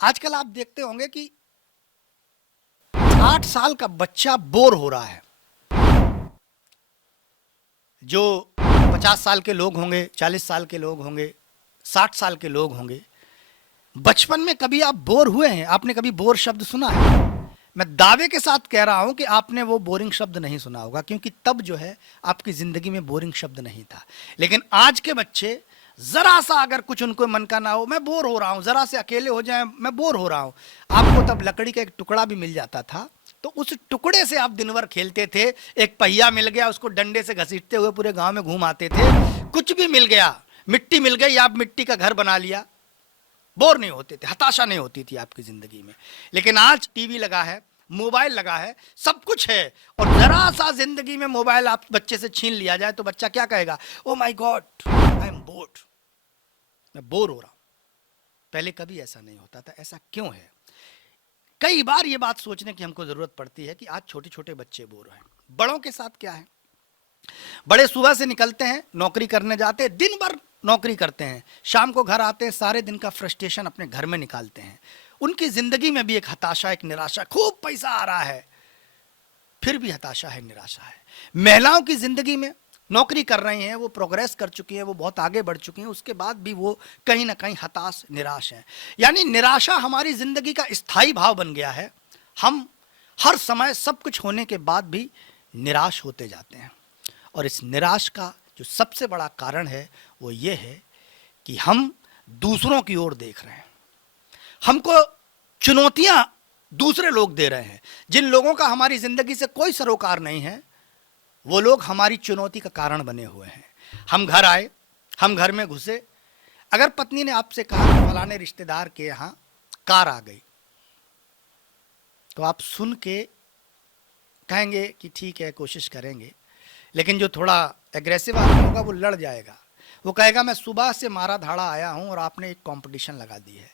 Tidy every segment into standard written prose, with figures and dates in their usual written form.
आजकल आप देखते होंगे कि 8 साल का बच्चा बोर हो रहा है। जो 50 साल के लोग होंगे, 40 साल के लोग होंगे, 60 साल के लोग होंगे, बचपन में कभी आप बोर हुए हैं? आपने कभी बोर शब्द सुना है? मैं दावे के साथ कह रहा हूं कि आपने वो बोरिंग शब्द नहीं सुना होगा, क्योंकि तब जो है आपकी जिंदगी में बोरिंग शब्द नहीं था। लेकिन आज के बच्चे, जरा सा अगर कुछ उनको मन का ना हो, मैं बोर हो रहा हूं, जरा से अकेले हो जाए, मैं बोर हो रहा हूं, आपको तब लकड़ी का एक टुकड़ा भी मिल जाता था, तो उस टुकड़े से आप दिन भर खेलते थे। एक पहिया मिल गया, उसको डंडे से घसीटते हुए पूरे गांव में घूम आते थे। कुछ भी मिल गया, मिट्टी मिल गई, आप मिट्टी का घर बना लिया, बोर नहीं होते थे, हताशा नहीं होती थी आपकी जिंदगी में। लेकिन आज टीवी लगा है, मोबाइल लगा है, सब कुछ है, और जरा सा जिंदगी में मोबाइल आप बच्चे से छीन लिया जाए तो बच्चा क्या कहेगा? Oh my God, I am board, मैं बोर हो रहा हूं। पहले कभी ऐसा नहीं होता था। ऐसा क्यों है? कई बार ये बात सोचने की हमको जरूरत पड़ती है कि आज छोटे छोटे बच्चे बोर हैं। बड़ों के साथ क्या है? बड़े सुबह से निकलते हैं, नौकरी करने जाते हैं, दिन भर नौकरी करते हैं, शाम को घर आते हैं, सारे दिन का फ्रस्ट्रेशन अपने घर में निकालते हैं। उनकी जिंदगी में भी एक हताशा, एक निराशा, खूब पैसा आ रहा है फिर भी हताशा है, निराशा है। महिलाओं की जिंदगी में नौकरी कर रही हैं, वो प्रोग्रेस कर चुकी हैं, वो बहुत आगे बढ़ चुकी हैं, उसके बाद भी वो कहीं ना कहीं हताश, निराश हैं। यानी निराशा हमारी जिंदगी का स्थायी भाव बन गया है। हम हर समय सब कुछ होने के बाद भी निराश होते जाते हैं। और इस निराश का जो सबसे बड़ा कारण है वो ये है कि हम दूसरों की ओर देख रहे हैं। हमको चुनौतियां दूसरे लोग दे रहे हैं। जिन लोगों का हमारी जिंदगी से कोई सरोकार नहीं है, वो लोग हमारी चुनौती का कारण बने हुए हैं। हम घर आए, हम घर में घुसे, अगर पत्नी ने आपसे कहा कि फलाने रिश्तेदार के यहां कार आ गई, तो आप सुन के कहेंगे कि ठीक है, कोशिश करेंगे। लेकिन जो थोड़ा एग्रेसिव आदमी होगा वो लड़ जाएगा। वो कहेगा मैं सुबह से मारा धाड़ा आया हूं और आपने एक कंपटीशन लगा दी है।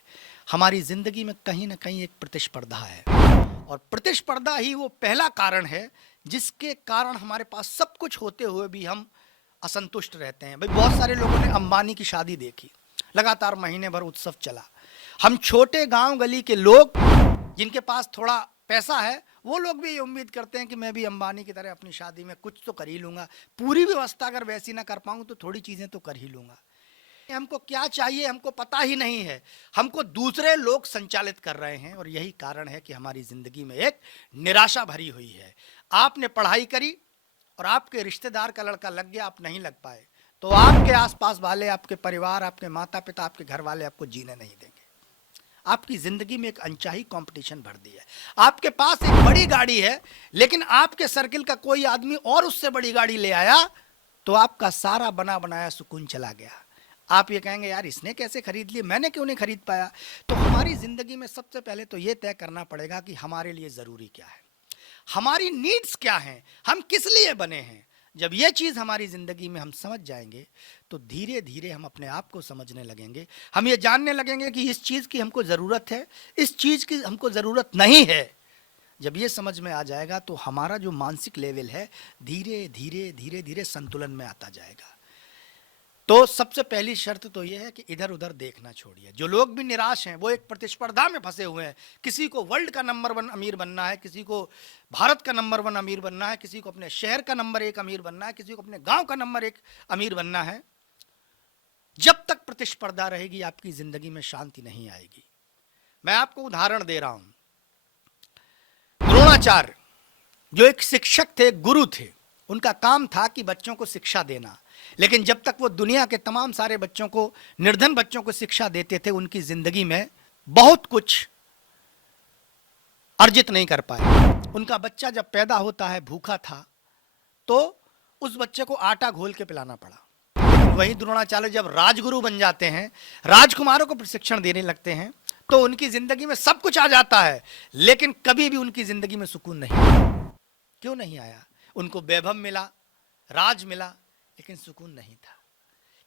हमारी जिंदगी में कहीं ना कहीं एक प्रतिस्पर्धा है, और प्रतिस्पर्धा ही वो पहला कारण है जिसके कारण हमारे पास सब कुछ होते हुए भी हम असंतुष्ट रहते हैं। भाई, बहुत सारे लोगों ने अंबानी की शादी देखी, लगातार महीने भर उत्सव चला। हम छोटे गांव गली के लोग जिनके पास थोड़ा पैसा है, वो लोग भी ये उम्मीद करते हैं कि मैं भी अंबानी की तरह अपनी शादी में कुछ तो कर ही लूंगा, पूरी व्यवस्था अगर वैसी ना कर पाऊं तो थोड़ी चीजें तो कर ही लूंगा। हमको क्या चाहिए हमको पता ही नहीं है, हमको दूसरे लोग संचालित कर रहे हैं, और यही कारण है कि हमारी जिंदगी में एक निराशा भरी हुई है। आपने पढ़ाई करी और आपके रिश्तेदार का लड़का लग गया, आप नहीं लग पाए, तो आपके आसपास वाले, आपके परिवार, आपके माता पिता, आपके घर वाले आपको जीने नहीं देंगे। आपकी जिंदगी में एक अनचाही कंपटीशन भर दी है। आपके पास एक बड़ी गाड़ी है, लेकिन आपके सर्किल का कोई आदमी और उससे बड़ी गाड़ी ले आया, तो आपका सारा बना बनाया सुकून चला गया। आप ये कहेंगे यार इसने कैसे खरीद लिए, मैंने क्यों नहीं खरीद पाया। तो हमारी जिंदगी में सबसे पहले तो ये तय करना पड़ेगा कि हमारे लिए जरूरी क्या है, हमारी नीड्स क्या हैं, हम किस लिए बने हैं। जब ये चीज हमारी जिंदगी में हम समझ जाएंगे तो धीरे धीरे हम अपने आप को समझने लगेंगे। हम ये जानने लगेंगे कि इस चीज की हमको जरूरत है, इस चीज की हमको जरूरत नहीं है। जब ये समझ में आ जाएगा तो हमारा जो मानसिक लेवल है धीरे धीरे धीरे धीरे संतुलन में आता जाएगा। तो सबसे पहली शर्त तो यह है कि इधर उधर देखना छोड़िए। जो लोग भी निराश हैं वो एक प्रतिस्पर्धा में फंसे हुए हैं। किसी को वर्ल्ड का नंबर 1 अमीर बनना है, किसी को भारत का नंबर 1 अमीर बनना है, किसी को अपने शहर का नंबर 1 अमीर बनना है, किसी को अपने गांव का नंबर 1 अमीर बनना है। जब तक प्रतिस्पर्धा रहेगी आपकी जिंदगी में शांति नहीं आएगी। मैं आपको उदाहरण दे रहा हूं। द्रोणाचार्य जो एक शिक्षक थे, गुरु थे, उनका काम था कि बच्चों को शिक्षा देना। लेकिन जब तक वो दुनिया के तमाम सारे बच्चों को, निर्धन बच्चों को शिक्षा देते थे, उनकी जिंदगी में बहुत कुछ अर्जित नहीं कर पाए। उनका बच्चा जब पैदा होता है भूखा था, तो उस बच्चे को आटा घोल के पिलाना पड़ा। लेकिन वही द्रोणाचार्य जब राजगुरु बन जाते हैं, राजकुमारों को प्रशिक्षण देने लगते हैं, तो उनकी जिंदगी में सब कुछ आ जाता है, लेकिन कभी भी उनकी जिंदगी में सुकून नहीं आया। क्यों नहीं आया? उनको वैभव मिला, राज मिला, लेकिन सुकून नहीं था।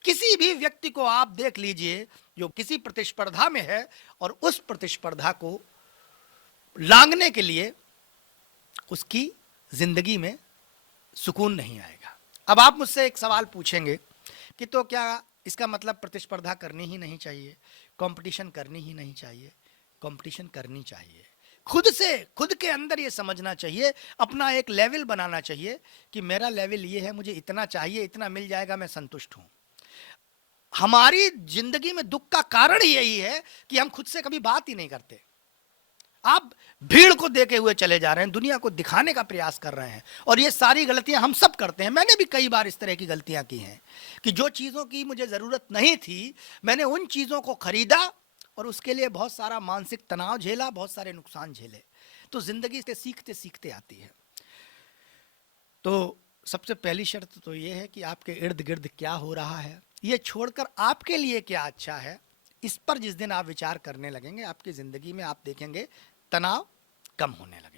किसी भी व्यक्ति को आप देख लीजिए जो किसी प्रतिस्पर्धा में है और उस प्रतिस्पर्धा को लांघने के लिए उसकी जिंदगी में सुकून नहीं आएगा। अब आप मुझसे एक सवाल पूछेंगे कि तो क्या इसका मतलब प्रतिस्पर्धा करनी ही नहीं चाहिए, कंपटीशन करनी ही नहीं चाहिए? कंपटीशन करनी चाहिए। खुद से, खुद के अंदर ये समझना चाहिए, अपना एक लेवल बनाना चाहिए कि मेरा लेवल ये है, मुझे इतना चाहिए, इतना मिल जाएगा, मैं संतुष्ट हूं। हमारी जिंदगी में दुख का कारण यही है कि हम खुद से कभी बात ही नहीं करते। आप भीड़ को देखे हुए चले जा रहे हैं, दुनिया को दिखाने का प्रयास कर रहे हैं, और ये सारी गलतियां हम सब करते हैं। मैंने भी कई बार इस तरह की गलतियां की हैं कि जो चीज़ों की मुझे ज़रूरत नहीं थी, मैंने उन चीज़ों को खरीदा और उसके लिए बहुत सारा मानसिक तनाव झेला, बहुत सारे नुकसान झेले। तो ज़िंदगी से सीखते सीखते आती है। तो सबसे पहली शर्त तो ये है कि आपके इर्द गिर्द क्या हो रहा है, ये छोड़कर आपके लिए क्या अच्छा है, इस पर जिस दिन आप विचार करने लगेंगे, आपकी ज़िंदगी में आप देखेंगे तनाव कम होने लगे।